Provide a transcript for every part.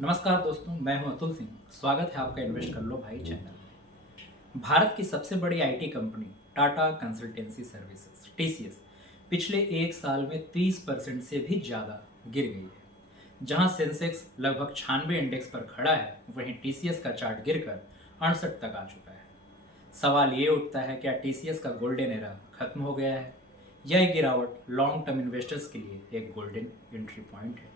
नमस्कार दोस्तों, मैं हूं अतुल सिंह। स्वागत है आपका इन्वेस्ट कर लो भाई चैनल में। भारत की सबसे बड़ी IT company Tata consultancy services TCS पिछले एक साल में 30% से भी ज़्यादा गिर गई है। जहां सेंसेक्स लगभग 96 इंडेक्स पर खड़ा है, वहीं टीसीएस का चार्ट गिरकर 68 तक आ चुका है। सवाल ये उठता है, क्या टीसीएस का गोल्डन एरा खत्म हो गया है? यह गिरावट लॉन्ग टर्म इन्वेस्टर्स के लिए एक गोल्डन एंट्री पॉइंट है।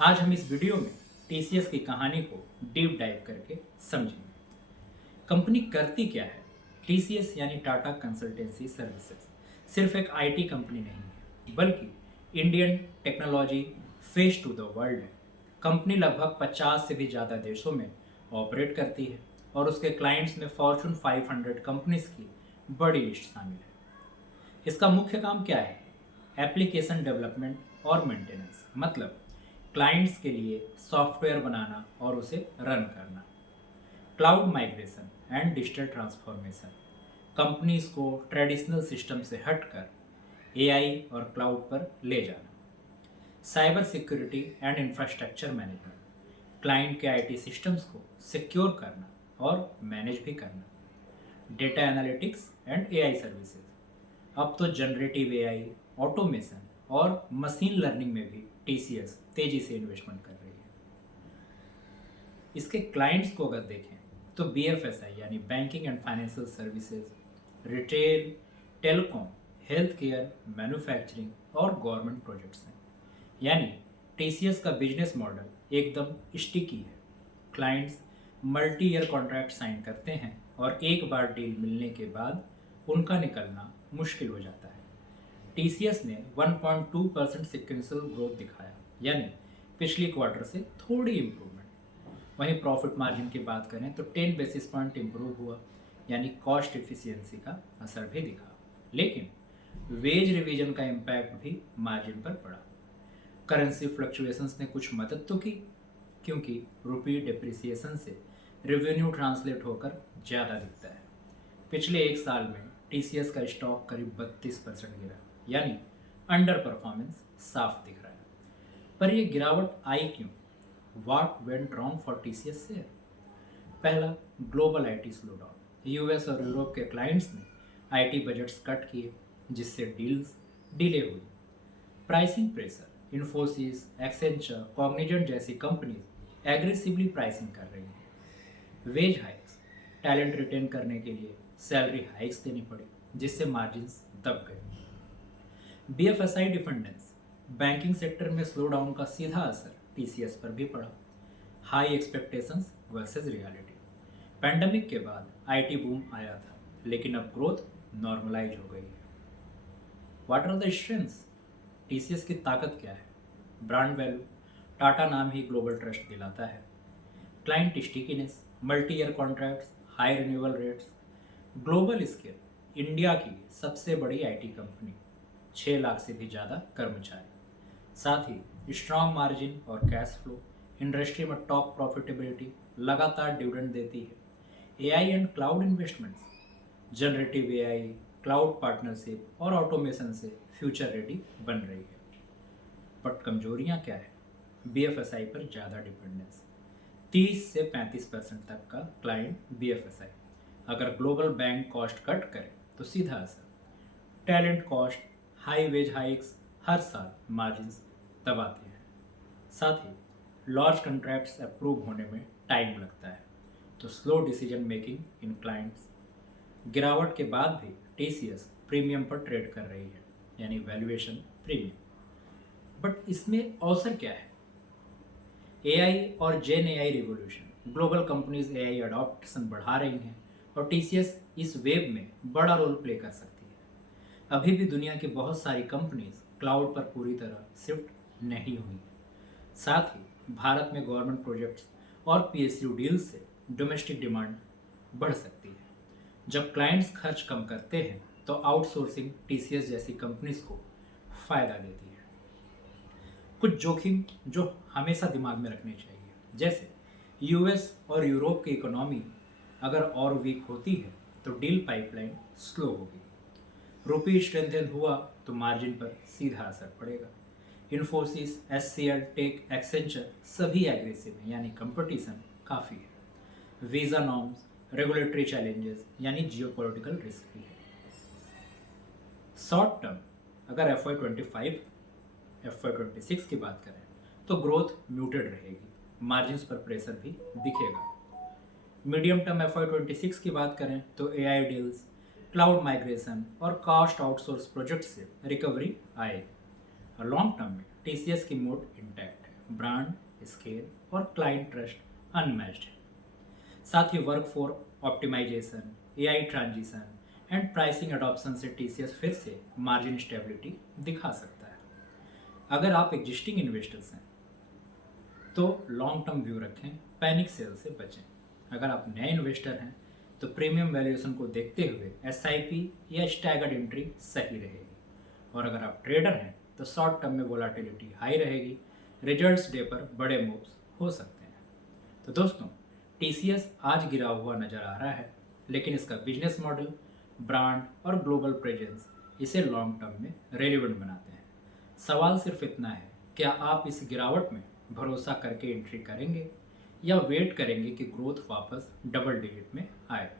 आज हम इस वीडियो में टीसीएस की कहानी को डीप डाइव करके समझेंगे। कंपनी करती क्या है? टीसीएस यानी टाटा कंसल्टेंसी सर्विसेज सिर्फ एक आईटी कंपनी नहीं है, बल्कि Indian technology face to the world है। कंपनी लगभग 50 से भी ज़्यादा देशों में ऑपरेट करती है और उसके क्लाइंट्स में फॉर्चून 500 कंपनीज की बड़ी लिस्ट शामिल है। इसका मुख्य काम क्या है? एप्लीकेशन डेवलपमेंट और मेंटेनेंस, मतलब क्लाइंट्स के लिए सॉफ्टवेयर बनाना और उसे रन करना। Cloud migration and digital transformation, companies को ट्रेडिशनल सिस्टम से हटकर एआई और क्लाउड पर ले जाना। Cyber security and infrastructure management, client के आईटी सिस्टम्स को सिक्योर करना और मैनेज भी करना। Data analytics and AI services, अब तो जनरेटिव एआई, ऑटोमेशन और मशीन लर्निंग में भी टीसीएस तेजी से इन्वेस्टमेंट कर रही है। इसके क्लाइंट्स को अगर देखें तो बीएफएसआई यानी banking and financial services, retail, telecom, health care, manufacturing और गवर्नमेंट प्रोजेक्ट्स हैं। यानी टीसीएस का बिजनेस मॉडल एकदम स्टिकी है। Clients multi year contract sign करते हैं और एक बार डील मिलने के बाद उनका निकलना मुश्किल हो जाता है। टीसीएस ने 1.2% सिक्वेंशियल ग्रोथ दिखाया, यानी पिछली क्वार्टर से थोड़ी इम्प्रूवमेंट। वहीं प्रॉफिट मार्जिन की बात करें तो 10 बेसिस पॉइंट इम्प्रूव हुआ, यानी कॉस्ट एफिशिएंसी का असर भी दिखा। लेकिन वेज रिवीजन का इम्पैक्ट भी मार्जिन पर पड़ा। करेंसी फ्लक्चुएशंस ने कुछ मदद तो की, क्योंकि रुपी डिप्रिसिएशन से रेवेन्यू ट्रांसलेट होकर ज़्यादा दिखता है। पिछले एक साल में टीसीएस का स्टॉक करीब 32% गिरा, यानी अंडर परफॉर्मेंस साफ दिख रहा है। पर यह गिरावट आई क्यों? What went wrong for TCS share? पहला, ग्लोबल आईटी स्लोडाउन। यूएस और यूरोप के क्लाइंट्स ने आईटी बजट्स कट किए, जिससे डील्स डिले हुई। Pricing pressure, Infosys, Accenture, Cognizant जैसी कंपनीज एग्रेसिवली प्राइसिंग कर रही हैं। वेज हाइक्स, टैलेंट रिटेन करने के लिए सैलरी हाइक्स देनी पड़ी, जिससे मार्जिन्स दब गए। बीएफएसआई डिपेंडेंस, बैंकिंग सेक्टर में स्लो डाउन का सीधा असर टीसीएस पर भी पड़ा। High expectations versus reality. Pandemic के बाद आईटी बूम आया था, लेकिन अब ग्रोथ नॉर्मलाइज हो गई है। What are the strengths? TCS की ताकत क्या है? ब्रांड वैल्यू, टाटा नाम ही ग्लोबल ट्रस्ट दिलाता है। Client stickiness, multi year contracts, high renewal rates. Global scale, India की सबसे बड़ी आईटी कंपनी, 6 लाख से भी ज़्यादा कर्मचारी। साथ ही स्ट्रॉन्ग मार्जिन और कैश फ्लो, इंडस्ट्री में टॉप प्रॉफिटेबिलिटी, लगातार डिविडेंड देती है। AI and cloud investments, generative AI, cloud partnership और ऑटोमेशन से फ्यूचर रेडी बन रही है। बट कमजोरियां क्या है? बीएफएसआई पर ज़्यादा डिपेंडेंस, 30 से 35% तक का क्लाइंट बीएफएसआई। अगर ग्लोबल बैंक कॉस्ट कट करे तो सीधा असर। Talent cost, high wage hikes हर साल मार्जिन्स दबाते हैं। साथ ही लार्ज कॉन्ट्रैक्ट्स अप्रूव होने में टाइम लगता है, तो slow decision making in clients. गिरावट के बाद भी टीसीएस प्रीमियम पर ट्रेड कर रही है, यानी वैल्यूएशन प्रीमियम। बट इसमें अवसर क्या है? एआई और gen AI revolution, global companies AI adoption बढ़ा रही हैं और टीसीएस इस वेब में बड़ा रोल प्ले कर सकती है। अभी भी दुनिया की बहुत सारी कंपनीज क्लाउड पर पूरी तरह शिफ्ट नहीं हुई। साथ ही भारत में गवर्नमेंट प्रोजेक्ट्स और पीएसयू डील्स से डोमेस्टिक डिमांड बढ़ सकती है। जब क्लाइंट्स खर्च कम करते हैं तो आउटसोर्सिंग टीसीएस जैसी कंपनीज को फायदा देती है। कुछ जोखिम जो हमेशा दिमाग में रखने चाहिए, जैसे यूएस और यूरोप की इकोनॉमी अगर और वीक होती है तो डील पाइपलाइन स्लो होगी। रुपी स्ट्रेंथन हुआ तो मार्जिन पर सीधा असर पड़ेगा। इन्फोसिस, एचसीएल, टेक, एक्सेंचर सभी एग्रेसिव हैं, यानी कंपटीशन काफ़ी है। वीज़ा नॉर्म्स, रेगुलेटरी चैलेंजेस यानी जियोपॉलिटिकल रिस्क भी है। शॉर्ट टर्म अगर FY25 FY26 की बात करें तो ग्रोथ म्यूटेड रहेगी, मार्जिन्स पर प्रेशर भी दिखेगा। मीडियम टर्म FY26 की बात करें तो AI डील्स, क्लाउड माइग्रेशन और कॉस्ट आउटसोर्स प्रोजेक्ट से रिकवरी आएगी। और लॉन्ग टर्म में TCS की मोड इंटैक्ट है, ब्रांड, स्केल और क्लाइंट ट्रस्ट अनमैच्ड है। साथ ही workforce optimisation, AI transition and pricing adoption से TCS फिर से मार्जिन स्टेबिलिटी दिखा सकता है। अगर आप एग्जिस्टिंग इन्वेस्टर्स हैं तो लॉन्ग टर्म व्यू रखें, पैनिक सेल से बचें। अगर आप नए इन्वेस्टर हैं तो प्रीमियम वैल्यूएशन को देखते हुए SIP या स्टैगर्ड एंट्री सही रहेगी। और अगर आप ट्रेडर हैं तो शॉर्ट टर्म में वोलाटिलिटी हाई रहेगी, रिजल्ट्स डे पर बड़े मूव्स हो सकते हैं। तो दोस्तों, TCS आज गिरा हुआ नज़र आ रहा है, लेकिन इसका बिजनेस मॉडल, ब्रांड और ग्लोबल प्रेजेंस इसे लॉन्ग टर्म में रेलिवेंट बनाते हैं। सवाल सिर्फ इतना है, क्या आप इस गिरावट में भरोसा करके एंट्री करेंगे या वेट करेंगे कि ग्रोथ वापस डबल डिजिट में आए?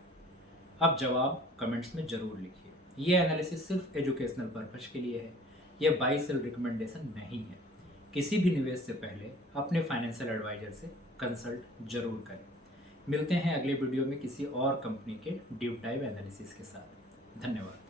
आप जवाब कमेंट्स में ज़रूर लिखिए। ये एनालिसिस सिर्फ एजुकेशनल पर्पज के लिए है, यह बाई सेल रिकमेंडेशन नहीं है। किसी भी निवेश से पहले अपने फाइनेंशियल एडवाइजर से कंसल्ट जरूर करें। मिलते हैं अगले वीडियो में किसी और कंपनी के डीप डाइव एनालिसिस के साथ। धन्यवाद।